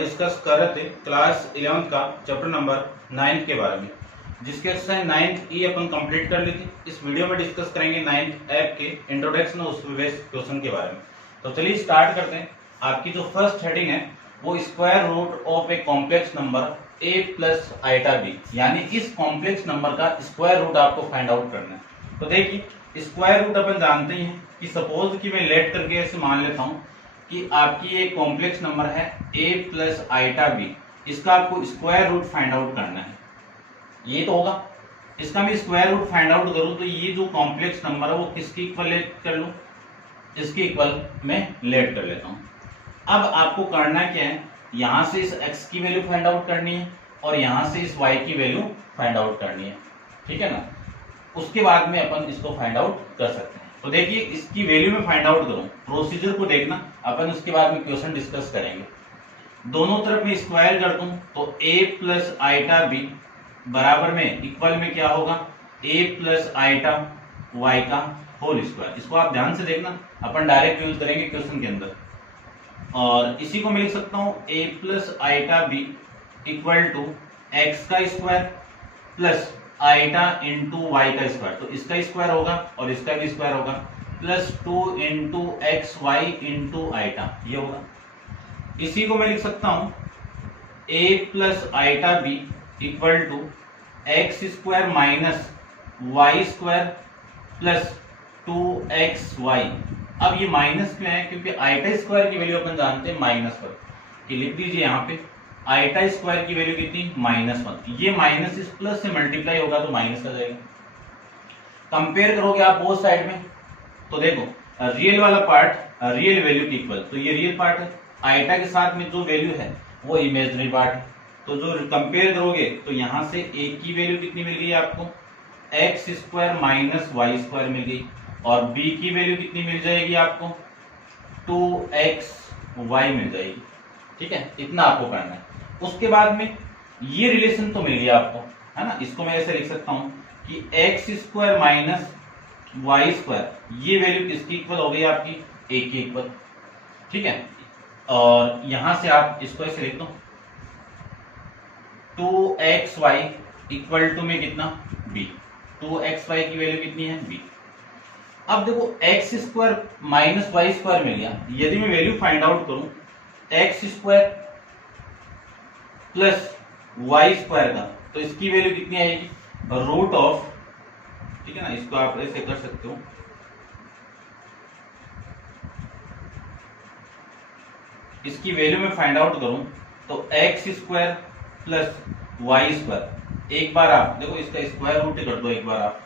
Discuss कर रहे थे क्लास 11 का चैप्टर नंबर 9 के बारे में, जिसके एक्सरसाइज 9 ई अपन कंप्लीट कर ली थी। इस वीडियो में डिस्कस करेंगे 9 ऐप के इंट्रोडक्शन और उसमें बेस्ड क्वेश्चन के बारे में। तो चलिए स्टार्ट करते हैं। आपकी जो फर्स्ट हेडिंग है वो square root of a complex number a plus iota b, यानी इस कॉम्प्लेक्स नंबर का स्क्वायर रूट आपको फाइंड आउट करना है। तो देखिए स्क्वायर रूट अपन जानते ही हैं कि सपोज कि मैं लेट करके ऐसे मान लेता हूं कि आपकी एक कॉम्प्लेक्स नंबर है a प्लस आइटा बी, इसका आपको स्क्वायर रूट फाइंड आउट करना है। ये तो होगा, इसका मैं स्क्वायर रूट फाइंड आउट करूं तो ये जो कॉम्प्लेक्स नंबर है वो किसकी इक्वल लेट कर लूं, इसकी इक्वल मैं लेट कर लेता हूं। अब आपको करना क्या है, यहां से इस x की वैल्यू फाइंड आउट करनी है और यहां से इस y की वैल्यू फाइंड आउट करनी है, ठीक है ना। उसके बाद में अपन इसको फाइंड आउट कर सकते हैं। तो देखिए इसकी वैल्यू में फाइंड आउट करूं, प्रोसीजर को देखना, अपन उसके बाद में क्वेश्चन डिस्कस करेंगे। दोनों तरफ में स्क्वायर कर दूं तो a प्लस आइटा बी बराबर में इक्वल में क्या होगा, a प्लस आइटा y का होल स्क्वायर। इसको आप ध्यान से देखना, अपन डायरेक्ट यूज करेंगे क्वेश्चन के अंदर। और इसी को मैं लिख सकता हूं a plus iota b equal to x का square plus iota into y का स्क्वायर। तो इसका स्क्वायर होगा और इसका भी स्क्वायर होगा, plus 2 into x y into iota, ये होगा। इसी को मैं लिख सकता हूं a plus iota b equal to x square minus y square plus 2xy। अब ये माइनस क्यों है, क्योंकि आइटा स्क्वायर की वैल्यू अपन जानते हैं -1। कि लिख दीजिए यहाँ पे आइटा स्क्वायर की वैल्यू कितनी, -1। ये माइनस इस प्लस से मल्टीप्लाई होगा तो माइनस आ जाएगा। कंपेयर करोगे आप बोथ साइड में तो देखो रियल वाला पार्ट रियल वैल्यू की इक्वल, तो ये रियल पार्ट है। आइटा के साथ में जो वैल्यू है वो इमेजिनरी पार्ट है। तो जो कंपेयर करोगे तो यहाँ से a की वैल्यू कितनी मिल गई आपको, x square minus y square मिल गई, और b की वैल्यू कितनी मिल जाएगी आपको, 2xy मिल जाएगी, ठीक है। इतना आपको करना है। उसके बाद में ये रिलेशन तो मिल गया आपको, है ना। इसको मैं ऐसे लिख सकता हूं कि x square minus y square, ये वैल्यू किसकी इक्वल हो गई आपकी, a की इक्वल, ठीक है। और यहां से आप इसको ऐसे लिख दो 2xy इक्वल टू में कितना, b। 2xy की वैल्यू कितनी है, b। अब देखो x square minus y square मिल गया। यदि मैं वैल्यू फाइंड आउट करूं x square plus y square का, तो इसकी वैल्यू कितनी आएगी, रूट ऑफ, ठीक है ना। इसको आप ऐसे कर सकते हो, इसकी वैल्यू में फाइंड आउट करूं तो x square plus y square. एक बार आप देखो इसका स्क्वायर रूट कर दो, एक बार आप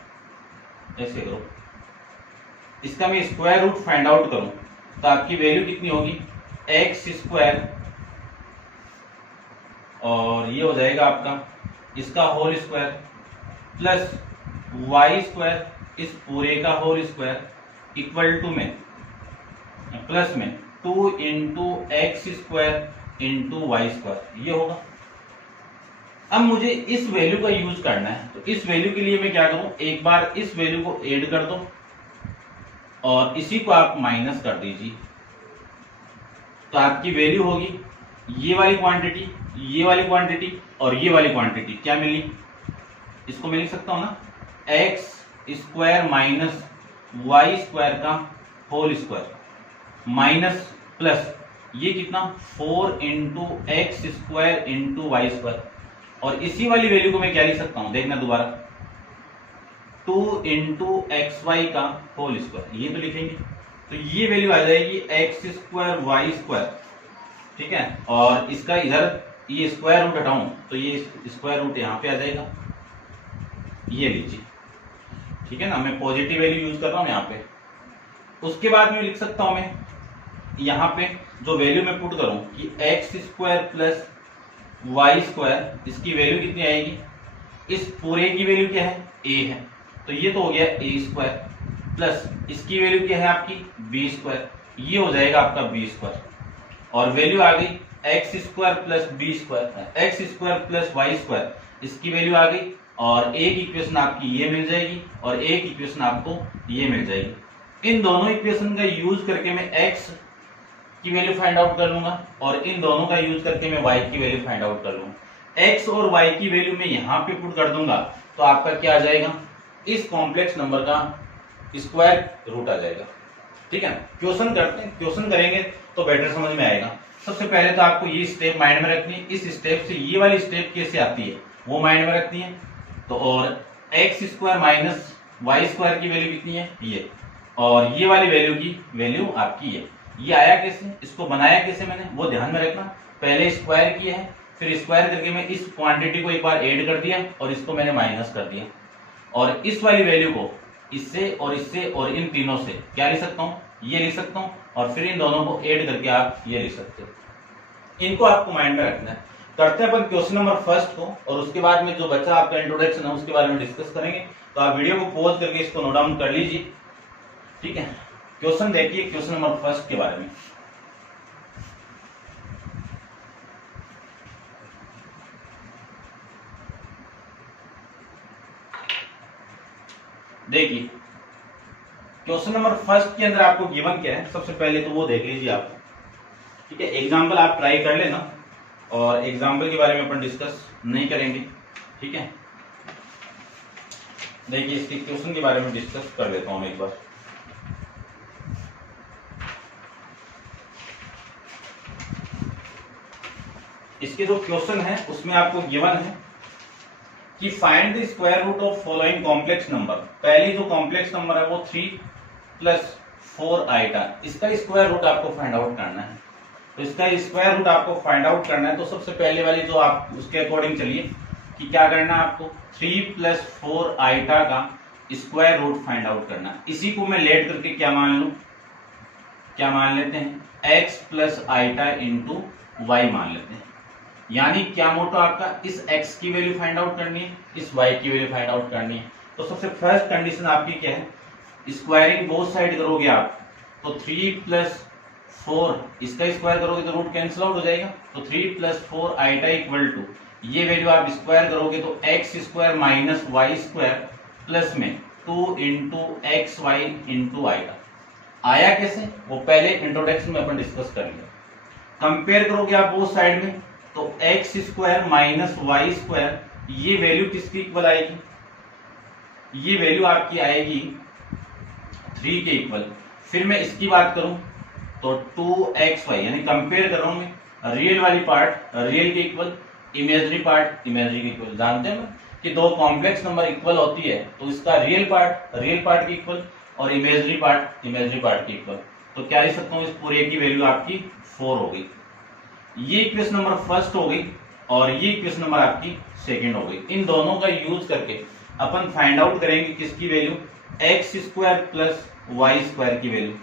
ऐसे करो। इसका मैं स्क्वायर रूट फाइंड आउट करूं तो आपकी वैल्यू कितनी होगी, एक्स स्क्वायर और ये हो जाएगा आपका इसका whole square plus y square इस पूरे का होल स्क्वायर इक्वल टू में प्लस में 2 into x square into y square, ये होगा। अब मुझे इस वैल्यू का यूज करना है, तो इस वैल्यू के लिए मैं क्या करूं, एक बार इस वैल्यू को ऐड कर दो और इसी को आप माइनस कर दीजिए। तो आपकी वैल्यू होगी ये वाली क्वांटिटी, ये वाली क्वांटिटी और ये वाली क्वांटिटी क्या मिली, इसको मैं लिख सकता हूं ना, x square minus y square का होल स्क्वायर माइनस प्लस ये कितना 4 into x square into y square. और इसी वाली वैल्यू को मैं क्या लिख सकता हूं, देखना दोबारा, 2 इंटू एक्स वाई का होल स्क्वायर, ये तो लिखेंगे। तो ये वैल्यू आ जाएगी एक्स स्क्वायर वाई स्क्वायर, ठीक है। और इसका इधर ये स्क्वायर रूट हटाऊं तो ये स्क्वायर रूट यहाँ पे आ जाएगा, ये लीजिए, ठीक है ना। मैं पॉजिटिव वैल्यू यूज कर रहा हूं यहाँ पे। उसके बाद में लिख सकता हूं मैं यहाँ पे जो वैल्यू मैं पुट करूं कि x square plus y square, इसकी वैल्यू कितनी आएगी, इस पूरे की वैल्यू क्या है, a है, तो ये तो हो गया a स्क्वायर प्लस इसकी वैल्यू क्या है आपकी b स्क्वायर, ये हो जाएगा आपका b स्क्वायर। और वैल्यू आ गई x square plus b square, x square plus y square, इसकी वैल्यू आ गई। और एक इक्वेशन आपकी ये मिल जाएगी और एक इक्वेशन आपको ये मिल जाएगी। इन दोनों इक्वेशन का यूज करके मैं x की वैल्यू फाइंड आउट कर लूंगा और इन दोनों का यूज करके मैं y की वैल्यू फाइंड आउट कर लूंगा। x और y की वैल्यू मैं यहाँ पे पुट कर दूंगा तो आपका क्या आ जाएगा, इस कॉम्प्लेक्स नंबर का स्क्वायर रूट आ जाएगा। ठीक है, क्वेश्चन करते हैं, क्वेश्चन करेंगे तो बेटर समझ में आएगा। सबसे पहले तो आपको ये स्टेप माइंड में रखनी है, इस स्टेप से ये वाली स्टेप कैसे आती है वो माइंड में रखनी है। तो और x square minus y square की वैल्यू कितनी है ये, और ये वाली वैल्यू की वैल्यू आपकी है। ये आया कैसे, इसको बनाया कैसे मैंने वो ध्यान में रखना। पहले स्क्वायर किया है, फिर स्क्वायर करके मैं इस क्वांटिटी को एक बार ऐड कर दिया और इसको मैंने माइनस कर दिया, और इस वाली वैल्यू को इससे और इन तीनों से क्या लिख सकता हूँ, ये लिख सकता हूँ, और फिर इन दोनों को ऐड करके आप ये लिख सकते हो। इनको आपको माइंड में रखना है। करते हैं अपन क्वेश्चन नंबर फर्स्ट को, और उसके बाद में जो बचा आपका इंट्रोडक्शन है उसके बारे में डिस्कस करेंगे। तो आप वीडियो को पॉज करके इसको नोट डाउन कर लीजिए। ठीक है, क्वेश्चन देखिए क्वेश्चन नंबर फर्स्ट के बारे में। देखिए क्वेश्चन नंबर फर्स्ट के अंदर आपको गिवन क्या है, सबसे पहले तो वो देख लीजिए आप। ठीक है, एग्जाम्पल आप ट्राई कर लेना, और एग्जाम्पल के बारे में अपन डिस्कस नहीं करेंगे। ठीक है, देखिए इसके क्वेश्चन के बारे में डिस्कस कर लेता हूं एक बार। इसके जो क्वेश्चन है उसमें आपको गिवन है कि find the square root of following complex number. पहली जो कॉम्प्लेक्स नंबर है वो 3 + 4 आइटा, इसका स्क्वायर रूट आपको फाइंड आउट करना है। तो इसका स्क्वायर रूट आपको फाइंड आउट करना है, तो सबसे पहले वाली जो आप उसके अकॉर्डिंग चलिए कि क्या करना है आपको, 3 + 4 आइटा का स्क्वायर रूट फाइंड आउट करना है। इसी को मैं लेट करके क्या मान लूं, क्या मान लेते हैं, x + आइटा इंटू वाई मान लेते हैं। यानी क्या मोटो आपका, इस x की वैल्यू फाइंड आउट करनी है, इस y की वैल्यू फाइंड आउट करनी है। तो सबसे फर्स्ट कंडीशन आपकी क्या है, स्क्वायरिंग बोथ साइड करोगे आप तो 3 + 4, इसका स्क्वायर करोगे तो रूट कैंसिल आउट हो जाएगा। तो 3 + 4 आइटा इक्वल टू, ये वैल्यू आप स्क्वायर करोगे तो x² - y² प्लस में 2 × xy × आइटा। आया कैसे वो पहले इंट्रोडक्शन में अपन डिस्कस कर लिया। कंपेयर करोगे आप बोथ साइड में तो x² - y², ये वैल्यू किसकी इक्वल आएगी, ये वैल्यू आपकी आएगी 3 के इक्वल। फिर मैं इसकी बात करूं तो 2xy, यानी कंपेयर कर रहा हूं मैं, रियल वाली पार्ट रियल के इक्वल, इमेजरी पार्ट इमेजरी के इक्वल। जानते हैं कि दो कॉम्प्लेक्स नंबर इक्वल होती है तो इसका रियल पार्ट के इक्वल और इमेजरी पार्ट के इक्वल। तो क्या लिख सकता हूं, इस पूरे की वैल्यू आपकी 4 हो गई। ये इक्वेशन नंबर फर्स्ट हो गई और ये इक्वेशन नंबर आपकी सेकंड हो गई। इन दोनों का यूज करके अपन फाइंड आउट करेंगे किसकी वैल्यू, x² + y² की वैल्यू।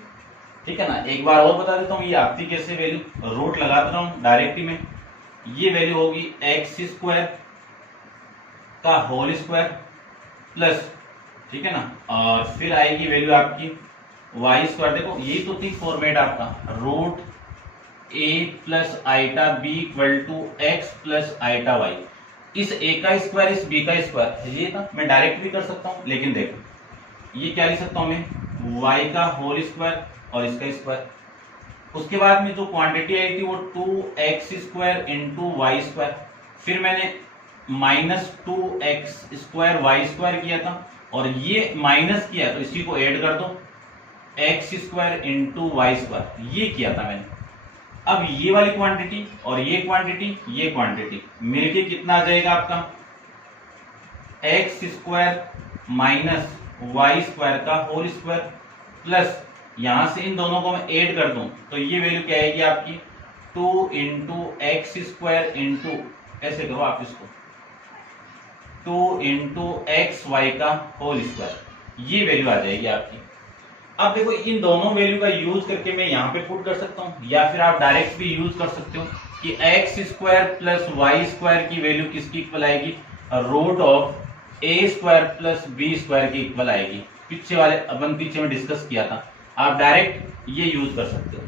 ठीक है ना, एक बार और बता देता हूँ ये आपकी कैसे वैल्यू, रूट लगा दे रहा हूँ डायरेक्ट ही में। ये वैल्यू होगी x² का होल स्क्वायर प्लस, ठीक है ना, और फिर आएगी वैल्यू आपकी y²। देखो यही तो थी फॉर्मेट आपका, root a + iota b = x + iota y। इस a का स्क्वायर इस b का स्क्वायर, ये था, मैं डायरेक्ट भी कर सकता हूँ, लेकिन देखो ये क्या लिख सकता हूँ मैं, y का होल स्क्वायर और इसका स्क्वायर। उसके बाद में जो क्वांटिटी आई थी वो 2x² × y²। फिर मैंने -2x² y² किया था और ये माइनस किया तो इसी को ऐड कर दो, x² × y², ये किया था मैंने। अब ये वाली क्वांटिटी और ये क्वांटिटी मिलके कितना आ जाएगा आपका, x² - y² का होल स्क्वायर प्लस, यहां से इन दोनों को मैं ऐड कर दूं तो ये वैल्यू क्या आएगी आपकी, 2 × x² ऐसे करो आप इसको, 2 × xy का होल स्क्वायर, ये वैल्यू आ जाएगी आपकी। अब देखो इन दोनों वैल्यू का यूज करके मैं यहाँ पे पुट कर सकता हूँ, या फिर आप डायरेक्ट भी यूज कर सकते हो कि x² + y² की वैल्यू किसकी इक्वल आएगी, रूट ऑफ a² + b² की इक्वल आएगी। पीछे में डिस्कस किया था, आप डायरेक्ट ये यूज कर सकते हो।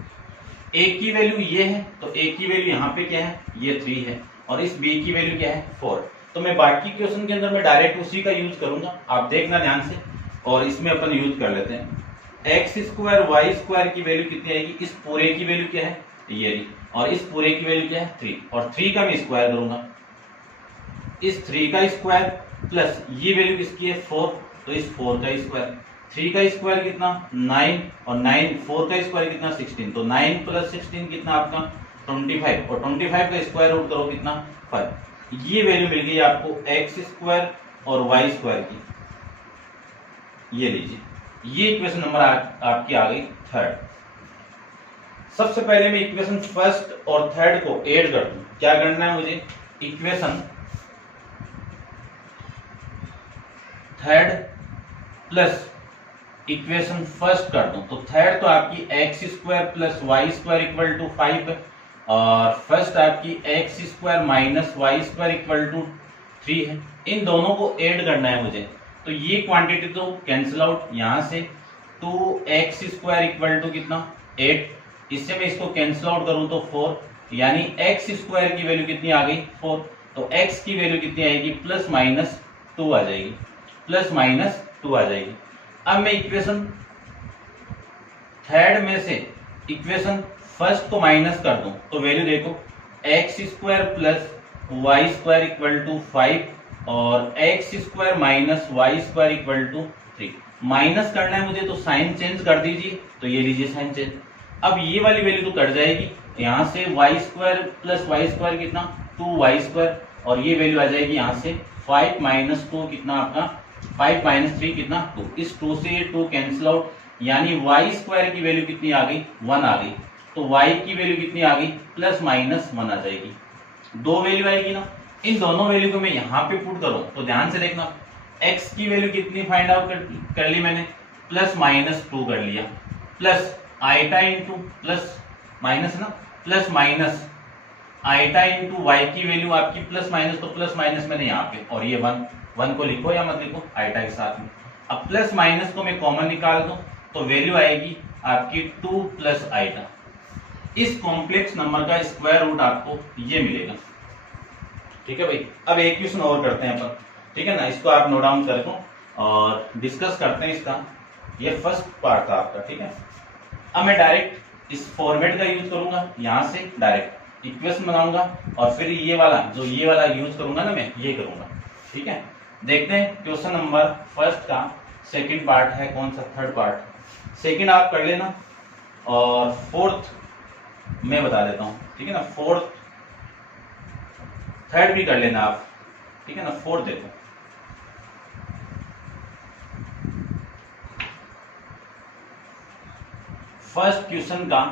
a की वैल्यू ये है तो a की वैल्यू यहाँ पे क्या है, ये 3 है, और इस b की वैल्यू क्या है, 4। तो मैं बाकी क्वेश्चन के अंदर मैं डायरेक्ट उसी का यूज करूंगा, आप देखना ध्यान से, और इसमें अपन यूज कर लेते हैं। एक्स स्क्वायर वाई स्क्वायर की वैल्यू कितनी आएगी, इस पूरे की वैल्यू क्या है ये रही, और इस पूरे की वैल्यू क्या है 3, और 3 का मैं स्क्वायर करूंगा, इस 3 का स्क्वायर प्लस ये वैल्यू किसकी है 4, तो इस 4 का स्क्वायर, 3 का स्क्वायर कितना 9, और 9 4 का स्क्वायर कितना 16, तो 9 प्लस 16 कितना आपका 25, और 25 का स्क्वायर रूट करो कितना 5। ये वैल्यू मिल गई आपको एक्स स्क्वायर और वाई स्क्वायर की, ये लीजिए, ये इक्वेशन नंबर आपकी आ गई थर्ड। सबसे पहले मैं इक्वेशन फर्स्ट और थर्ड को ऐड कर दूं, क्या करना है मुझे, equation third plus equation first कर दूं, तो थर्ड तो आपकी x square plus y square equal to 5 है, और फर्स्ट आपकी x square minus y square equal to 3 है। इन दोनों को ऐड करना है मुझे, तो ये क्वांटिटी तो कैंसिल आउट, यहां से 2x स्क्वायर इक्वल टू कितना 8, इससे मैं इसको कैंसिल आउट करूं तो 4, यानी x स्क्वायर की वैल्यू कितनी आ गई 4, तो x की वैल्यू कितनी आएगी प्लस माइनस 2 आ जाएगी, प्लस माइनस 2 आ जाएगी। अब मैं इक्वेशन थर्ड में से इक्वेशन फर्स्ट को माइनस कर दूं, तो वैल्यू देखो x square plus y square equal to 5 और x square minus y square equal to 3। Minus करना है मुझे तो साइन चेंज कर दीजिए, तो ये लीजिए साइन चेंज। अब ये वाली वैल्यू तो कट जाएगी, यहां से y square plus y square कितना 2y स्क्वायर, और ये वैल्यू आ जाएगी यहां से 5 माइनस 2 कितना आपका 5 माइनस 3 कितना 2, इस 2 से ये 2 कैंसिल आउट, यानी y स्क्वायर की वैल्यू कितनी आ गई 1 आ गई, तो y की वैल्यू कितनी आ गई प्लस माइनस 1 आ जाएगी। दो वैल्यू आएगी ना, इन दोनों वैल्यू को मैं यहाँ पे पुट करूं तो ध्यान से देखना, x की वैल्यू कितनी फाइंड आउट कर ली मैंने, प्लस माइनस 2 कर लिया, plus iota into plus minus ना, plus minus iota into y की वैल्यू आपकी प्लस माइनस, तो प्लस माइनस मैंने यहाँ पे, और ये 1 को लिखो या मत लिखो आइटा के साथ में। अब प्लस माइनस को मैं कॉमन निकाल दूं तो वैल्यू आएगी आपकी 2 प्लस आइटा। इस कॉम्प्लेक्स नंबर का स्क्वायर रूट आपको ये मिलेगा। ठीक है भाई, अब एक क्वेश्चन और करते हैं अपन, ठीक है ना, इसको आप नोट डाउन कर दो और डिस्कस करते हैं इसका। ये फर्स्ट पार्ट था आपका, ठीक है। अब मैं डायरेक्ट इस फॉर्मेट का यूज करूंगा, यहां से डायरेक्ट इक्वेशन बनाऊंगा और फिर ये वाला यूज करूंगा ना, मैं ये करूंगा। ठीक है, देखते हैं क्वेश्चन नंबर फर्स्ट का सेकंड पार्ट है कौन सा, थर्ड पार्ट। सेकंड आप कर लेना और फोर्थ मैं बता देता हूं, ठीक है ना, फोर्थ थर्ड भी कर लेना आप, ठीक है ना। फोर्थ देखो, फर्स्ट क्वेश्चन का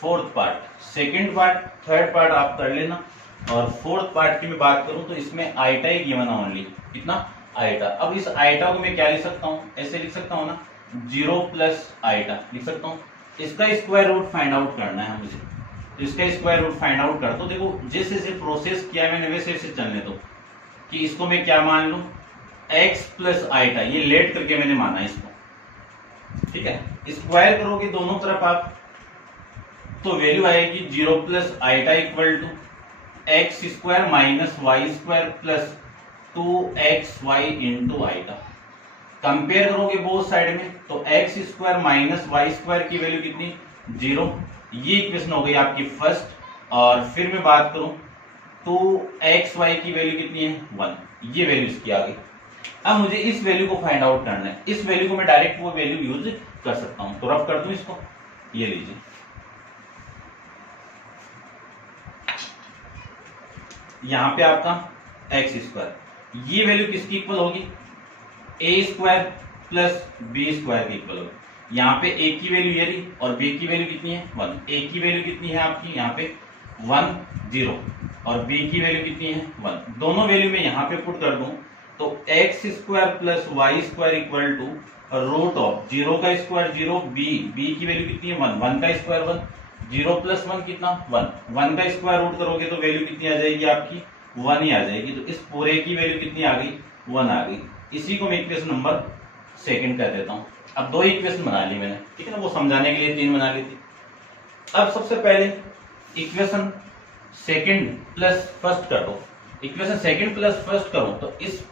fourth part, second part third part आप कर लेना, और फोर्थ पार्ट की मैं बात करूं तो इसमें आइटा ही गिवन है ओनली, कितना आइटा। अब इस आइटा को मैं क्या लिख सकता हूं, ऐसे लिख सकता हूं ना, 0 प्लस आइटा लिख सकता हूं। इसका स्क्वायर रूट फाइंड आउट करना है मुझे, तो इसका स्क्वायर रूट फाइंड आउट कर दो। देखो जैसे जैसे प्रोसेस किया मैंने वैसे वैसे चलने दो, कि इसको मैं क्या मान लूं x प्लस आइटा, ये लेट करके मैंने माना इसको, ठीक है। स्क्वायर करोगे दोनों तरफ आप तो वैल्यू आएगी 0 plus iota equal to x square minus y square plus 2xy into iota. Compare करोगे बोथ साइड में तो x square minus y square की वैल्यू कितनी 0, ये इक्वेशन हो गई आपकी फर्स्ट। और फिर मैं बात करूं 2xy की वैल्यू कितनी है 1, ये वैल्यू इसकी आ गई। अब मुझे इस वैल्यू को फाइंड आउट करना है, इस वैल्यू को मैं डायरेक्ट वो वैल्यू यूज कर सकता हूं, तो रब कर दूं इसको, ये लीजिए, यहां पे आपका एक्स स्क्वायर, ये वैल्यू किसकी इक्वल होगी ए स्क्वायर प्लस बी स्क्वायर की इक्वल होगी। यहाँ पे ए की वैल्यू ये रही और बी की वैल्यू कितनी है 1, ए की वैल्यू कितनी है आपकी यहाँ पे 1 0 और बी की वैल्यू कितनी है 1। दोनों वैल्यू में यहाँ पे पुट कर दूं तो x square plus y square equal to root of 0 का स्क्वायर 0, बी की वैल्यू कितनी है 1, 1 का स्क्वायर 1, 0 प्लस 1 कितना 1, 1 का स्क्वायर रूट करोगे तो वैल्यू कितनी आ जाएगी आपकी 1 ही आ जाएगी। तो इस पूरे की वैल्यू कितनी आ गई 1 आ गई। इसी को मैं इक्वेशन नंबर सेकंड कर देता हूं। अब दो इक्वेशन बना ली मैंने, ठीक है ना, वो समझाने के लिए 3 बना ली थी। अब सबसे पहले इक्वेशन सेकंड प्लस फर्स्ट कर दो, इक्वेशन सेकंड प्लस फर्स्ट करो तो इस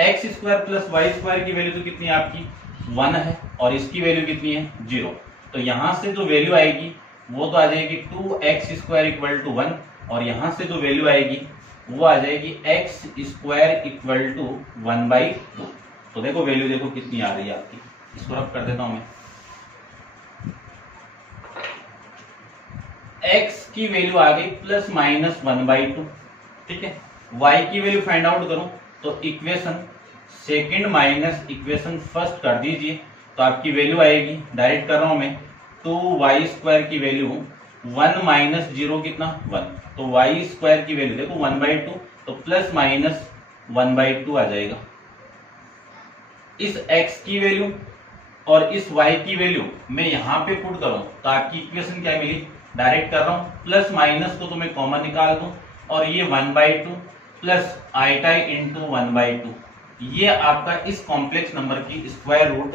x square plus y square की वैल्यू तो कितनी है आपकी 1 है और इसकी वैल्यू कितनी है 0। तो यहां से जो वैल्यू आएगी वो तो आ जाएगी 2x² इक्वल टू 1 और यहां से जो वैल्यू आएगी वो आ जाएगी x² इक्वल टू 1/2। तो देखो वैल्यू देखो कितनी आ रही है आपकी, इसको रब कर देता हूं मैं। x की वैल्यू आ गई ±1/2, ठीक है। y की वैल्यू फाइंड आउट करूं तो equation second minus equation first कर दीजिए तो आपकी वैल्यू आएगी, डायरेक्ट कर रहा हूं मैं, 2y² की वैल्यू 1 माइनस 0 कितना 1, तो y² की वैल्यू देखो 1/2 तो ±1/2 आ जाएगा। इस x की वैल्यू और इस y की वैल्यू मैं यहां पे पुट करूं तो आपकी इक्वेशन क्या मिली, डायरेक्ट कर रहा हूं, प्लस माइनस को तो मैं कॉमन निकाल दूं और ये 1/2 प्लस आइटा इंटू 1/2, ये आपका इस कॉम्प्लेक्स नंबर की स्क्वायर रूट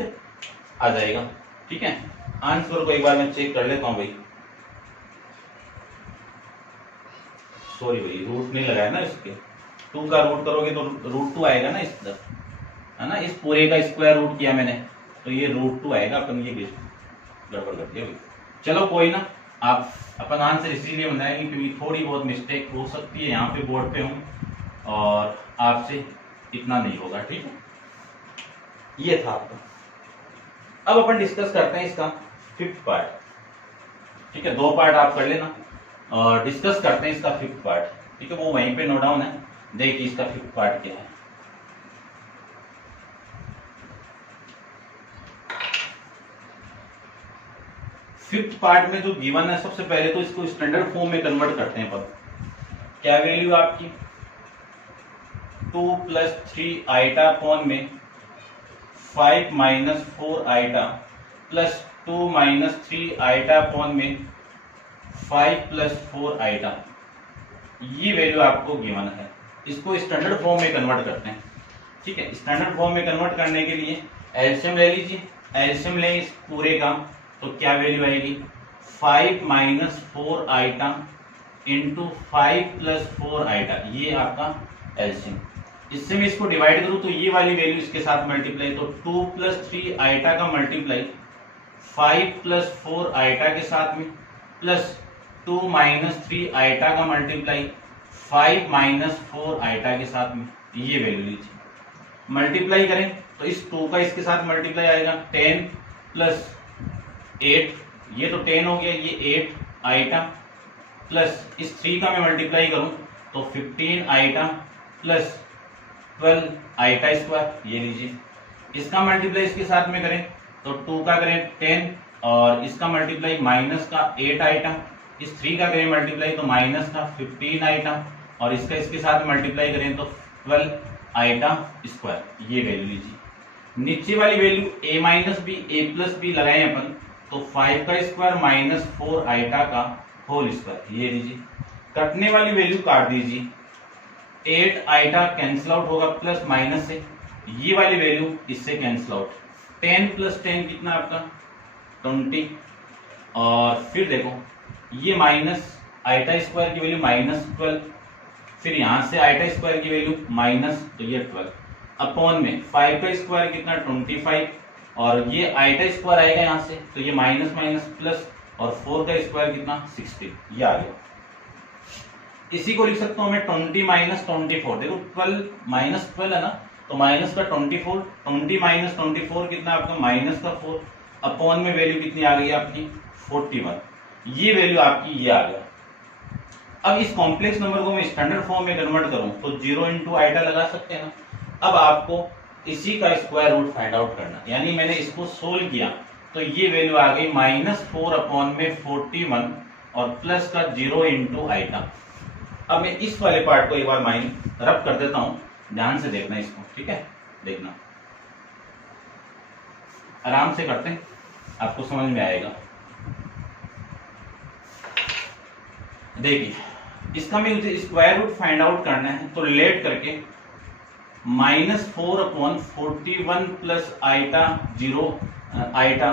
आ जाएगा, ठीक है। आंसर को एक बार मैं चेक कर लेता हूं भाई, सॉरी भाई रूट नहीं लगाया ना इसके, 2 का रूट करोगे तो √2 आएगा ना इस तरफ, है ना, इस पूरे का स्क्वायर रूट किया मैंने तो ये √2 आएगा, अपन ये गड़बड़ कर दिया भाई। चलो कोई ना, आप अपन आंसर इसीलिए बनाएंगे क्योंकि थोड़ी बहुत मिस्टेक हो सकती है, यहाँ पे बोर्ड पे हूँ और आपसे इतना नहीं होगा, ठीक है। ये था आपका। अब अपन डिस्कस करते हैं इसका 5th पार्ट, ठीक है। 2 पार्ट आप कर लेना और डिस्कस करते हैं इसका 5th पार्ट, ठीक है। वो वहीं पे नोट डाउन है, देखिए इसका 5th पार्ट क्या है। फिफ्थ पार्ट में जो गिवन है, सबसे पहले तो इसको स्टैंडर्ड फॉर्म में कन्वर्ट करते हैं। पर क्या वैल्यू आपकी 2 + 3 आइटा अपॉन में 5 - 4 आइटा प्लस 2 - 3 आइटा अपॉन में 5 + 4 आइटा, ये वैल्यू आपको गिवन है। इसको स्टैंडर्ड फॉर्म में कन्वर्ट करते हैं, ठीक है। स्टैंडर्ड फॉर्म में कन्वर्ट करने के लिए एलसीएम ले लीजिए, एलसीएम लें इस पूरे का तो क्या वैल्यू आएगी 5 - 4 आइटा इंटू 5 + 4 आइटा, ये आपका एलसीएम। इससे मैं इसको डिवाइड करूं तो ये वाली वैल्यू इसके साथ मल्टीप्लाई, तो 2 + 3 आइटा का मल्टीप्लाई 5 + 4 आइटा के साथ में प्लस 2 - 3 आइटा का मल्टीप्लाई 5 - 4 आइटा के साथ में, ये वैल्यू लीजिए। मल्टीप्लाई करें तो इस 2 का इसके साथ मल्टीप्लाई आएगा 10 + 8, ये तो 10 हो गया, ये 8 आइटा प्लस इस 3 का मैं मल्टीप्लाई करूं तो 15 आइटा प्लस 12 आइटा स्क्वायर, ये लीजिए। इसका मल्टीप्लाई इसके साथ में करें तो 2 का करें 10 और इसका मल्टीप्लाई माइनस का 8 आइटा, इस 3 का करें मल्टीप्लाई तो माइनस का 15 आइटा और इसका इसके साथ मल्टीप्लाई करें तो 12 आइटा स्क्वायर, ये वैल्यू लीजिए। नीचे वाली value a - b a + b लगाए अपन तो 5 का स्क्वायर माइनस 4 आइटा का होल स्क्वायर, ये लीजिए। कटने वाली वैल्यू काट दीजिए, 8 आइटा कैंसिल आउट होगा प्लस माइनस से, ये वाली वैल्यू इससे कैंसिल आउट, 10 + 10 कितना आपका 20 और फिर देखो ये माइनस आइटा स्क्वायर की वैल्यू -12, फिर यहां से आइटा स्क्वायर की वैल्यू माइनस तो ये 12 अपॉन में 5 का स्क्वायर कितना 25 और ये आइटा स्क्वायर आएगा यहाँ से तो ये माइनस माइनस प्लस और 4 का स्क्वायर कितना 16, ये आ गया। इसी को लिख सकता हूं मैं 20 - 24, देखो 12 - 12 है ना तो माइनस का 24, 20 - 24 कितना आपका माइनस का 4 अपॉन में वैल्यू कितनी आ गई आपकी 41, ये वैल्यू आपकी ये आ गया। अब इस कॉम्प्लेक्स नंबर को मैं स्टैंडर्ड फॉर्म में कन्वर्ट करूं तो 0 × आइटा लगा सकते हैं ना। अब आपको इसी का स्क्वायर रूट फाइंड आउट करना, यानी मैंने इसको सोल्व किया तो ये वैल्यू आ गई -4 अपॉन में 41 और प्लस का 0 × आइटा। अब मैं इस वाले पार्ट को एक बार माइंड रब कर देता हूं, ध्यान से देखना इसको, ठीक है, देखना आराम से करते हैं, आपको समझ में आएगा। देखिए इसका मुझे स्क्वायर रूट फाइंड आउट करना है तो लेट करके -4 अपॉन 41 प्लस आइटा 0 आइटा,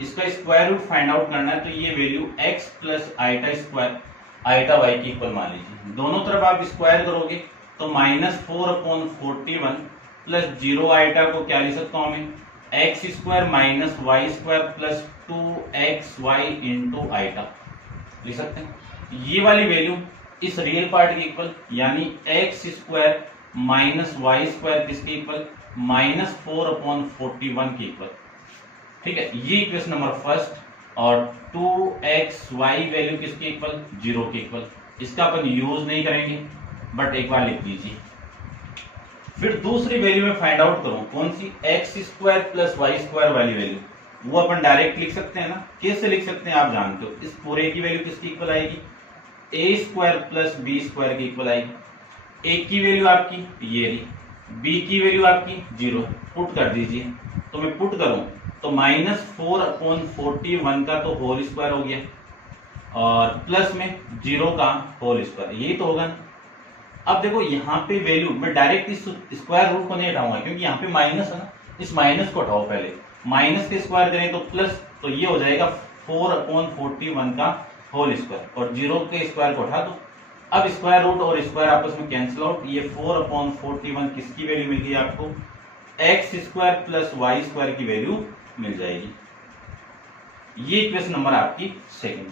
इसका स्क्वायर रूट फाइंड आउट करना है तो ये value x plus iota square iota y की इक्वल मान लीजिए। दोनों तरफ आप स्क्वायर करोगे तो -4 अपॉन 41 प्लस 0 आइटा को क्या लिख सकता हूं मैं x square minus y square plus 2xy into iota लिख सकते हैं। ये वाली वैल्यू इस रियल पार्ट के इक्वल, यानी x square minus y square किसके इक्वल, -4/41 के इक्वल। ठीक है, ये इक्वेशन नंबर फर्स्ट। और 2xy वैल्यू किसके इक्वल, 0 के इक्वल। इसका अपन यूज नहीं करेंगे, बट एक बार लिख दीजिए। फिर दूसरी वैल्यू में फाइंड आउट करूं, कौन सी, x square plus y square वाली वैल्यू, वो अपन डायरेक्ट लिख सकते हैं ना। कैसे लिख सकते हैं आप जानते हो। इस पूरे की वैल्यू किसकी इक्वल आएगी, ए स्क्वायर प्लस बी स्क्वायर की इक्वल आएगी। ए की वैल्यू आपकी ये रही, बी की वैल्यू आपकी 0, पुट कर दीजिए। तो मैं पुट करूं तो -4/41 का तो होल स्क्वायर हो गया, और प्लस में 0 का होल स्क्वायर, यही तो होगा ना। अब देखो यहाँ पे वैल्यू मैं डायरेक्ट इस स्क्वायर रूट को नहीं हटाऊंगा, क्योंकि यहाँ पे माइनस है ना। इस माइनस को हटाओ पहले, माइनस के स्क्वायर करें तो प्लस, तो ये हो जाएगा 4/41 का होल स्क्वायर, और 0 के स्क्वायर को हटा दो। अब स्क्वायर रूट और स्क्वायर आपस में कैंसिल आउट, ये 4/41 किसकी वैल्यू मिल गई आपको, x square plus y square की वैल्यू मिल जाएगी। ये इक्वेशन नंबर आपकी सेकंड।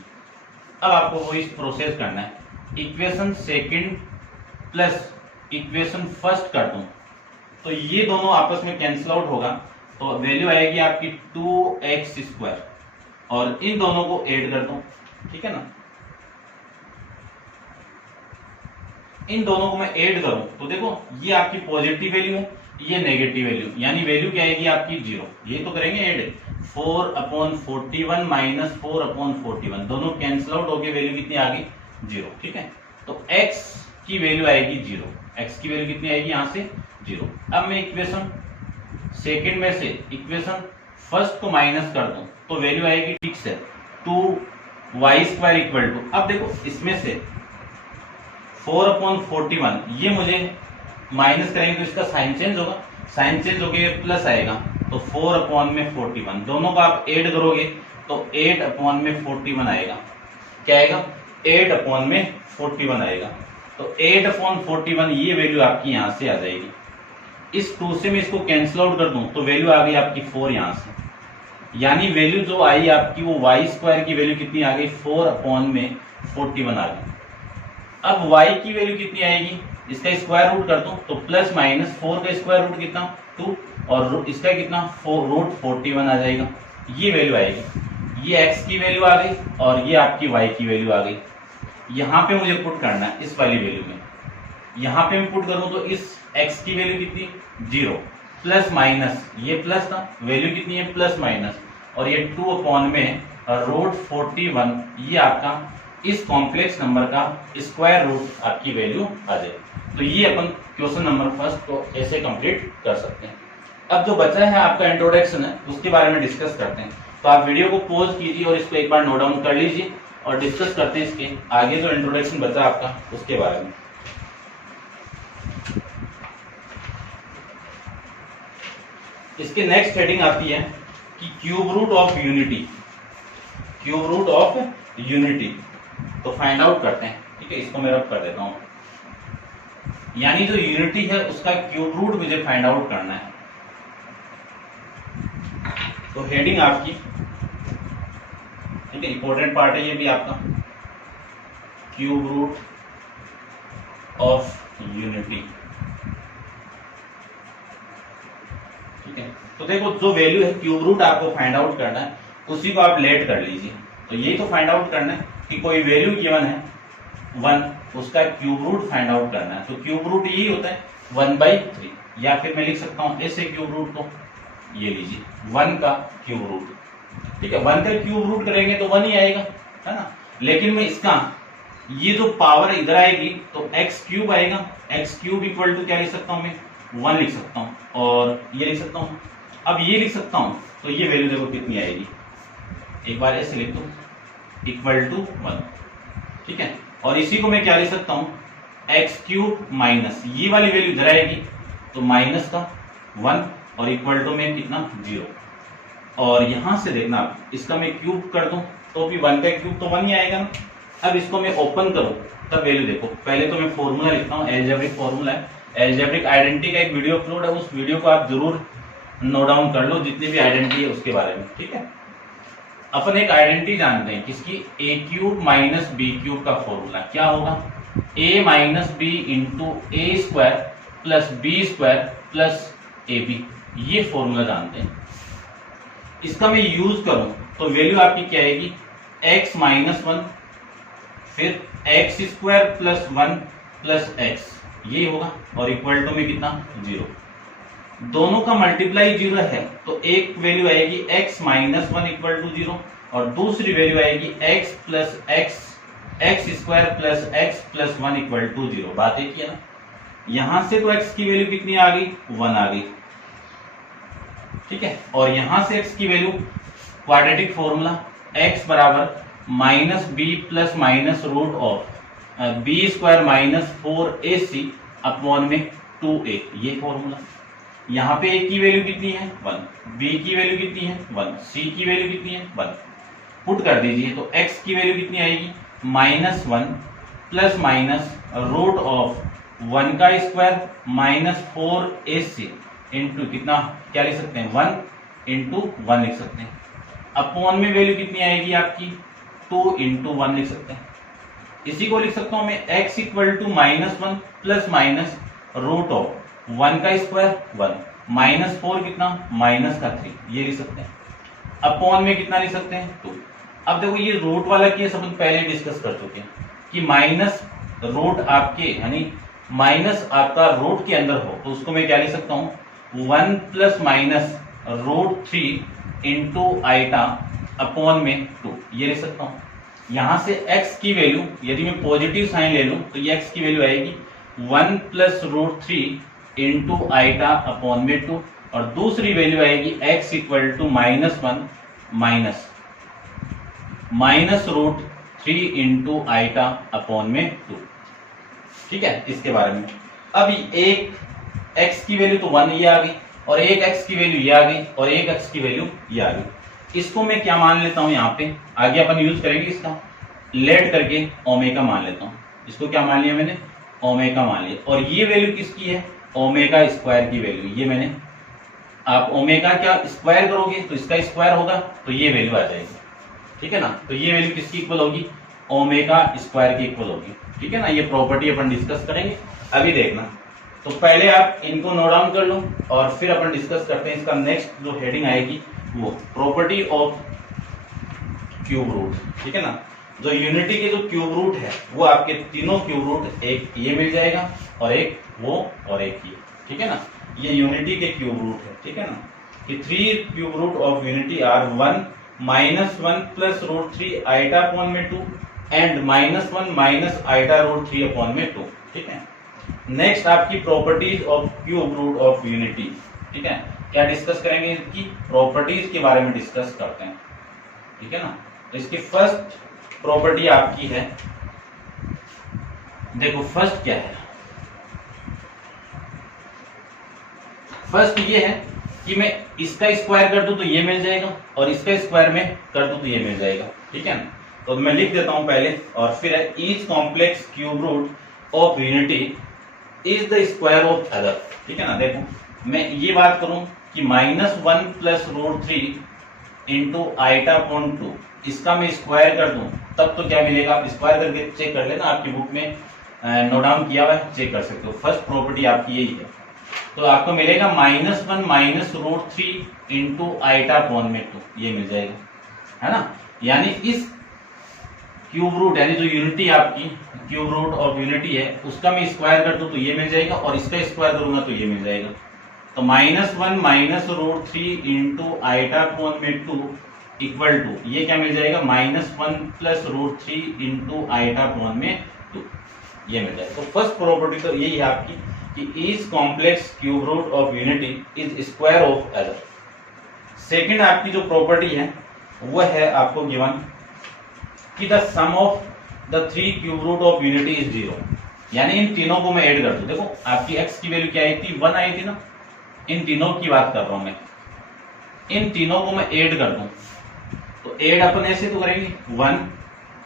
अब आपको वो इस प्रोसेस करना है, equation second plus equation first कर दूं तो ये दोनों आपस में कैंसिल आउट होगा, तो वैल्यू आएगी आपकी 2x स्क्वायर, और इन दोनों को ऐड कर दूं, ठीक है ना। इन दोनों को मैं ऐड करूं तो देखो ये आपकी पॉजिटिव वैल्यू है, ये नेगेटिव वैल्यू, यानी वैल्यू क्या आएगी आपकी 0। ये तो करेंगे ऐड, 4/41 माइनस 4/41, दोनों कैंसिल आउट हो गए, वैल्यू कितनी आ गई 0। ठीक है, तो x की वैल्यू आएगी 0, x की वैल्यू कितनी आएगी यहाँ से 0। अब मैं इक्वेशन सेकंड में से इक्वेशन फर्स्ट को माइनस कर दूं तो वैल्यू आएगी, ठीक से, 2y स्क्वायर इक्वल टू, अब देखो इसमें से 4/41 ये मुझे माइनस करेंगे तो इसका साइन चेंज होगा, साइन चेंज हो गया प्लस आएगा, तो 4/41 दोनों को आप ऐड करोगे तो 8/41 आएगा। क्या आएगा, 8/41 आएगा। तो 8/41 ये वैल्यू आपकी यहां से आ जाएगी। इस 2 से मैं इसको कैंसिल आउट कर दूं तो वैल्यू आ गई आपकी 4 यहां से, यानी वैल्यू जो आई आपकी वो वाई स्क्वायर की वैल्यू कितनी आ गई, 4/41 आ गई। अब y की वैल्यू कितनी आएगी, इसका स्क्वायर रूट कर दूं तो प्लस माइनस 4 का स्क्वायर रूट कितना 2, और इसका कितना √41 आ जाएगा। ये वैल्यू आएगी, ये x की वैल्यू आ गई और ये आपकी y की वैल्यू आ गई। यहाँ पे मुझे पुट करना है इस वाली वैल्यू में, यहाँ पे मैं पुट करूं तो इस x की वैल्यू कितनी 0, प्लस माइनस ये प्लस था, वैल्यू कितनी है प्लस माइनस, और ये 2/√41 ये आपका इस कॉम्प्लेक्स नंबर का स्क्वायर रूट आपकी वैल्यू आ जाए। तो ये अपन क्वेश्चन नंबर फर्स्ट को ऐसे कंप्लीट कर सकते हैं। अब जो बचा है आपका इंट्रोडक्शन है उसके बारे में डिस्कस करते हैं। तो आप वीडियो को पॉज कीजिए और इसको एक बार नोट डाउन कर लीजिए और डिस्कस करते हैं इसके आगे जो इंट्रोडक्शन बचा आपका उसके बारे में। इसके नेक्स्ट हेडिंग आती है कि cube root of unity, cube root of unity. तो फाइंड आउट करते हैं, ठीक है, इसको मैं रब कर देता हूं। यानी जो यूनिटी है उसका क्यूब रूट मुझे फाइंड आउट करना है। तो हेडिंग आपकी, ठीक है, इंपॉर्टेंट पार्ट है ये भी आपका, क्यूब रूट ऑफ यूनिटी। ठीक है, तो देखो जो वैल्यू है क्यूब रूट आपको फाइंड आउट करना है, उसी को आप लेट कर लीजिए। तो यही तो फाइंड आउट करना है कि कोई वैल्यू गिवन है 1, उसका क्यूब रूट फाइंड आउट करना है। तो क्यूब रूट यही होता है 1/3, या फिर मैं लिख सकता हूं ऐसे क्यूब रूट को, ये लीजिए 1 का क्यूब रूट। ठीक है, 1 का क्यूब रूट करेंगे तो 1 ही आएगा, है ना। लेकिन मैं इसका ये जो पावर इधर आएगी तो एक्स क्यूब आएगा, एक्स क्यूब इक्वल टू क्या लिख सकता हूं मैं 1 लिख सकता हूं, और ये लिख सकता हूं, अब ये लिख सकता हूं। तो ये वैल्यू देखो कितनी आएगी, एक बार ऐसे लिख दो, इक्वल टू 1। ठीक है, और इसी को मैं क्या लिख सकता हूं, एक्स क्यूब माइनस ये वाली वैल्यू इधर आएगी तो माइनस का 1 और इक्वल टू में कितना 0। और यहां से देखना आप, इसका मैं क्यूब कर दूं तो भी 1 का क्यूब तो 1 ही आएगा ना। अब इसको मैं ओपन करूं तब वैल्यू देखो, पहले तो मैं फॉर्मूला लिखता हूं, एल्जेब्रिक फॉर्मूला है, एल्जेब्रिक आइडेंटिटी का एक वीडियो अपलोड है, उस वीडियो को आप जरूर नोट डाउन कर लो जितनी भी आइडेंटिटी है उसके बारे में, ठीक है। अपन एक आइडेंटिटी जानते हैं किसकी, a cube minus b cube का फॉर्मूला क्या होगा, a minus b into a square plus b square plus a b, ये फॉर्मूला जानते हैं। इसका मैं यूज करूं तो वैल्यू आपकी क्या आएगी, x माइनस वन, फिर x square plus one plus x, ये होगा, और इक्वल टू में कितना, 0। दोनों का मल्टीप्लाई 0 है तो एक वैल्यू आएगी x minus one equal to 0, और दूसरी वैल्यू आएगी x plus x square plus x plus one equal to 0। बात एक ही है ना। यहां से तो x की वैल्यू कितनी आ गई, 1 आ गई, ठीक है। और यहां से x की वैल्यू क्वाड्रेटिक फॉर्मूला x बराबर minus b plus minus root of b square minus 4ac upon में 2a, ये फॉर्मूला। यहाँ पे a की वैल्यू कितनी है, 1, b की वैल्यू कितनी है, 1, c की वैल्यू कितनी है, 1। पुट कर दीजिए तो x की वैल्यू कितनी आएगी, minus 1 plus minus root of 1 का स्क्वायर माइनस 4ac इंटू कितना, क्या लिख सकते हैं, 1 इंटू 1 लिख सकते हैं। अपॉन में वैल्यू कितनी आएगी आपकी, 2 इंटू 1 लिख सकते हैं। इसी को लिख सकता हूं मैं x equal to minus 1 plus minus root of 1 का स्क्वायर 1 माइनस 4 कितना, माइनस का 3, ये लिख सकते हैं। अपॉन में कितना लिख सकते हैं, 2। अब देखो ये रूट वाला केस अपन पहले डिस्कस कर चुके हैं कि माइनस रूट आपके यानी माइनस आपका रूट के अंदर हो तो उसको मैं क्या लिख सकता हूं, 1 plus minus root 3 into iota upon में 2, ये लिख सकता हूं। यहां से x की वैल्यू यदि मैं पॉजिटिव साइन ले लूं तो ये x की वैल्यू आएगी 1 plus root 3 into iota upon में 2, और दूसरी वैल्यू आएगी x equal to minus 1 minus root 3 into iota upon में 2, ठीक है। इसके बारे में अब एक x की वैल्यू तो 1 ये आ गई, और एक x की वैल्यू ये आ गई, और एक x की वैल्यू ये आ गई। इसको मैं क्या मान लेता हूं, यहाँ पे आगे अपन यूज करेंगे इसका, लेट करके ओमेगा मान लेता हूं। इसको क्या मान लिया मैंने, ओमेगा मान लिया, और ये वैल्यू किसकी है, ओमेगा स्क्वायर की वैल्यू, ये मैंने, आप ओमेगा क्या स्क्वायर करोगे तो इसका स्क्वायर होगा तो ये वैल्यू आ जाएगी, ठीक है ना। तो ये वैल्यू किसकी इक्वल होगी, ओमेगा स्क्वायर की इक्वल होगी, ठीक है ना। ये प्रॉपर्टी अपन डिस्कस करेंगे अभी, देखना। तो पहले आप इनको नोट डाउन कर लो और फिर अपन डिस्कस करते हैं। इसका नेक्स्ट जो हेडिंग आएगी वो प्रॉपर्टी ऑफ क्यूब रूट, ठीक है ना। जो यूनिटी के जो क्यूब रूट है वो आपके तीनों क्यूब रूट, एक ये मिल जाएगा और एक वो और एक ये, ठीक है ना। ये यूनिटी के क्यूब रूट है, ठीक है ना। कि 3 cube root of unity are 1 minus 1 plus root 3 iota upon में 2 and minus 1 minus iota root 3 upon में 2, ठीक है। नेक्स्ट आपकी properties of cube root of unity, ठीक है। क्या डिस्कस करेंगे, इसकी प्रॉपर्टीज के बारे में डिस्कस करते हैं, ठीक है ना। तो इसकी फर्स्ट प्रॉपर्टी आपकी है, देखो फर्स्ट क्या है, फर्स्ट ये है कि मैं इसका स्क्वायर कर दूं तो ये मिल जाएगा, और इसका स्क्वायर में कर दूं तो ये मिल जाएगा, ठीक है ना। तो मैं लिख देता हूं पहले, और फिर है each complex cube root of unity is the square of other, ठीक है ना। देखो मैं ये बात करूं कि minus 1 plus root 3 into iota upon 2, इसका मैं स्क्वायर कर दूं तब तो क्या मिलेगा, आप स्क्वायर करके चेक कर लेना, आपकी बुक में नोट डाउन किया हुआ है, चेक कर सकते हो। फर्स्ट प्रॉपर्टी आपकी यही है। तो आपको मिलेगा minus 1 minus root 3 into iota upon में 2, ये मिल जाएगा, है ना। यानी इस क्यूब रूट यानी जो यूनिटी आपकी क्यूब रूट ऑफ यूनिटी है उसका मैं स्क्वायर कर दूं तो ये मिल जाएगा, और इसका स्क्वायर करूंगा तो ये मिल जाएगा। तो minus 1 minus root 3 into iota upon में 2 इक्वल टू ये क्या मिल जाएगा, minus 1 plus root 3 into iota upon में 2, ये मिल जाएगा। तो फर्स्ट प्रॉपर्टी तो यही है आपकी कि each complex cube root of unity is square of other. Second आपकी जो प्रॉपर्टी है वो है आपको गिवन कि the sum of the 3 cube root of unity is 0, यानी इन तीनों को मैं ऐड कर दूं। देखो आपकी x की वैल्यू क्या आई थी, 1 आई थी ना, इन तीनों की बात कर रहा हूं मैं, इन तीनों को मैं ऐड कर दूं तो ऐड अपन ऐसे तो करेंगे 1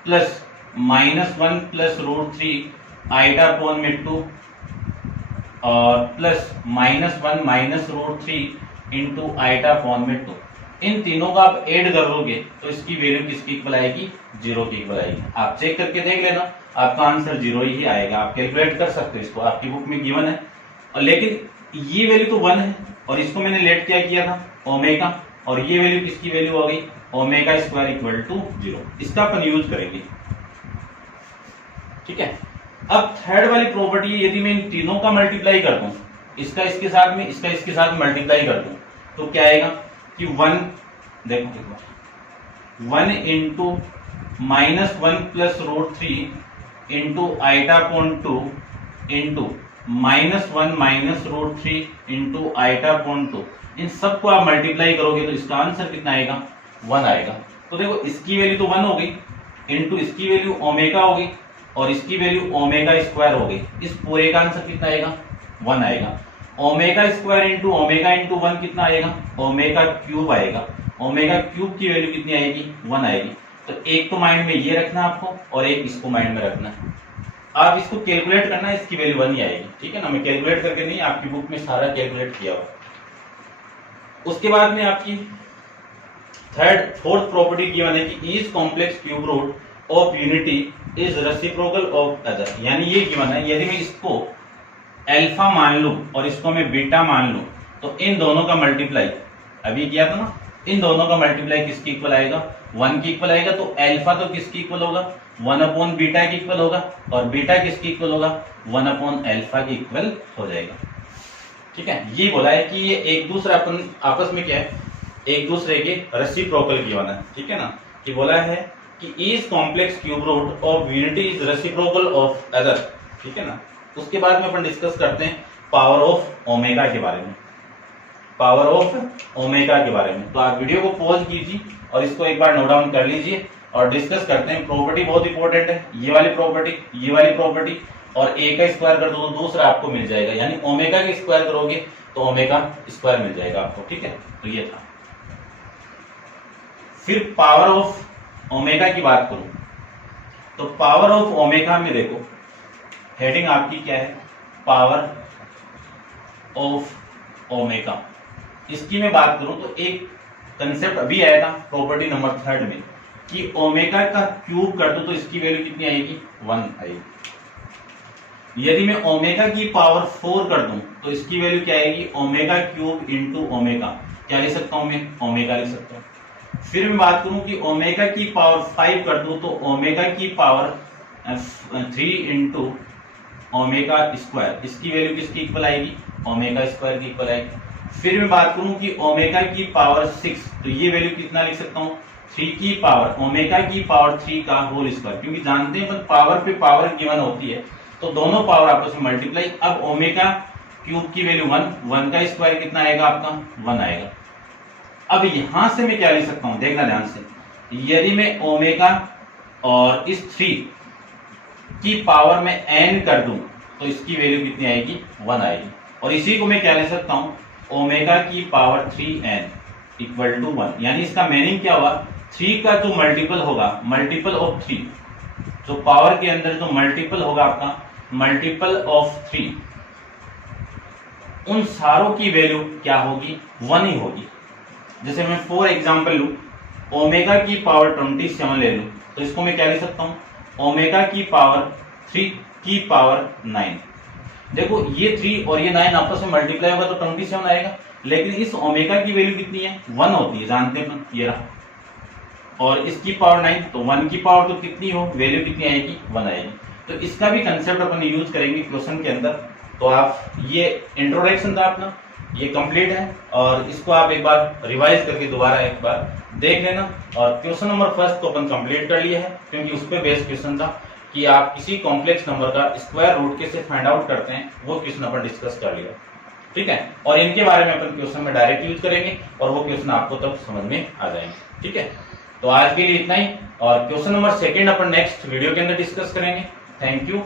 plus minus 1 plus root 3 iota upon में 2 और plus minus 1 minus root 3 into iota upon में 2। इन तीनों का आप ऐड कर लोगे तो इसकी वैल्यू किसकी इक्वल आएगी, 0 की इक्वल आएगी। आप चेक करके देख लेना, आपका आंसर 0 ही आएगा। आप कैलकुलेट कर सकते हो इसको, आपकी बुक में गिवन है। और लेकिन ये वैल्यू तो 1 है और इसको मैंने लेट क्या किया था, ओमेगा, और ये वैल्यू किसकी वैल्यू हो गई, ओमेगा स्क्वायर इक्वल टू 0। इसका अपन यूज करेंगे, ठीक है। अब थर्ड वाली प्रॉपर्टी है, यदि मैं इन तीनों का मल्टीप्लाई कर दूं, इसका इसके साथ में, इसका इसके साथ में मल्टीप्लाई कर दूं, तो क्या आएगा कि 1, देखो 1 into -1 plus √3 into iota upon 2 into -1 minus √3 into iota upon 2, इन सबको आप मल्टीप्लाई करोगे तो इसका आंसर कितना आएगा, 1 आएगा। तो देखो इसकी वैल्यू तो 1 हो गई, इंटू इसकी वैल्यू ओमेगा हो गई, और इसकी वैल्यू ओमेगा स्क्वायर हो गई। इस पूरे का आंसर कितना आएगा, 1 आएगा। Omega square into omega into 1 कितना आएगा, ओमेगा क्यूब आएगा। ओमेगा क्यूब की वैल्यू कितनी आएगी, 1 आएगी। तो एक तो माइंड में ये रखना आपको और एक इसको माइंड में रखना है। आप इसको कैलकुलेट करना, इसकी वैल्यू 1 ही आएगी, ठीक है ना। मैं कैलकुलेट करके नहीं, आपकी बुक में सारा कैलकुलेट किया हुआ। उसके बाद में आपकी फोर्थ प्रॉपर्टी गिवन है कि each complex cube root of unity is reciprocal of other. यानी ये गिवन है, यदि मैं इसको अल्फा मान लूं और इसको मैं बीटा मान लूं, तो इन दोनों का मल्टीप्लाई अभी किया था ना, इन दोनों का मल्टीप्लाई किसकी इक्वल आएगा, 1 की इक्वल आएगा। तो अल्फा तो किसकी इक्वल होगा, 1 अपॉन बीटा की इक्वल होगा, और बीटा किसकी इक्वल होगा, 1 अपॉन अल्फा की इक्वल हो जाएगा, ठीक है। ये बोला है कि ये एक दूसरा अपन आपस में क्या है, एक दूसरे के रेसिप्रोकल गिवन है, ठीक है ना। कि बोला है कि each complex cube root of unity is reciprocal of other, ठीक है ना। उसके बाद में अपन डिस्कस करते हैं पावर ऑफ ओमेगा के बारे में, पावर ऑफ ओमेगा के बारे में। तो आप वीडियो को पॉज कीजिए और इसको एक बार नोट डाउन कर लीजिए और डिस्कस करते हैं। प्रॉपर्टी बहुत इंपॉर्टेंट है, ये वाली प्रॉपर्टी, ये वाली प्रॉपर्टी, और ए का स्क्वायर कर दो तो दूसरा आपको मिल जाएगा, यानी ओमेगा का स्क्वायर करोगे तो ओमेगा स्क्वायर मिल जाएगा आपको, ठीक है। तो ये था। फिर पावर ऑफ ओमेगा की बात करूं तो पावर ऑफ ओमेगा में देखो हेडिंग आपकी क्या है, पावर ऑफ ओमेगा। इसकी मैं बात करूं तो एक कंसेप्ट अभी आया था प्रॉपर्टी नंबर 3 में कि ओमेगा का क्यूब कर दो तो इसकी वैल्यू कितनी आएगी, 1 आएगी। यदि मैं ओमेगा की पावर 4 कर दूं तो इसकी वैल्यू क्या आएगी, ओमेगा क्यूब इंटू ओमेगा। क्या लिख सकता हूं मैं, ओमेगा लिख सकता हूं। फिर मैं बात करूं कि ओमेगा की पावर 5 कर दूं तो ओमेगा की पावर 3 इंटू ओमेगा स्क्वायर, इसकी वैल्यू किसकी इक्वल आएगी, ओमेगा स्क्वायर की इक्वल आएगी। फिर मैं बात करूं कि ओमेगा की पावर 6, तो ये वैल्यू कितना लिख सकता हूं, 3 की पावर ओमेगा की पावर 3 का होल स्क्वायर, क्योंकि जानते हैं पावर पे पावर गिवन होती है तो दोनों पावर आपस में मल्टीप्लाई। अब ओमेगा क्यूब की वैल्यू 1 का स्क्वायर कितना आएगा आपका, 1 आएगा। अब यहां से मैं क्या लिख सकता हूं, देखना ध्यान से, यदि मैं ओमेगा और इस 3 की पावर में n कर दूं तो इसकी वैल्यू कितनी आएगी, 1 आएगी। और इसी को मैं क्या लिख सकता हूं, ओमेगा की पावर 3n इक्वल टू 1। यानी इसका मीनिंग क्या हुआ, 3 का जो मल्टीपल होगा, मल्टीपल ऑफ 3, जो पावर के अंदर जो मल्टीपल होगा आपका, मल्टीपल ऑफ 3, उन सारों की वैल्यू क्या होगी, 1 ही होगी। जैसे मैं फॉर एग्जांपल लूं, ओमेगा की पावर 27 ले लूं तो इसको मैं क्या लिख सकता हूं, ओमेगा की पावर 3 की पावर 9। देखो ये 3 और ये 9 आपस में मल्टीप्लाई होगा तो 27 आएगा, लेकिन इस ओमेगा की वैल्यू कितनी है, 1 होती है, जानते हैं ये रहा। और इसकी पावर 9, तो 1 की पावर तो कितनी हो, वैल्यू कितनी आएगी, 1 आएगी। तो इसका भी कंसेप्ट अपन यूज करेंगे क्वेश्चन के अंदर। तो आप ये इंट्रोडक्शन था अपना, ये कंप्लीट है और इसको आप एक बार रिवाइज करके दोबारा एक बार देख लेना। और क्वेश्चन नंबर 1 को अपन कंप्लीट कर लिया है, क्योंकि उस पर बेस्ड क्वेश्चन था कि आप किसी कॉम्प्लेक्स नंबर का स्क्वायर रूट कैसे फाइंड आउट करते हैं, वो क्वेश्चन अपन डिस्कस कर लिया, ठीक है। और इनके बारे में अपन क्वेश्चन में डायरेक्ट यूज करेंगे और वो क्वेश्चन आपको तब समझ में आ जाएंगे, ठीक है। तो आज के लिए इतना ही, और क्वेश्चन नंबर 2 अपन नेक्स्ट वीडियो के अंदर डिस्कस करेंगे। Thank you.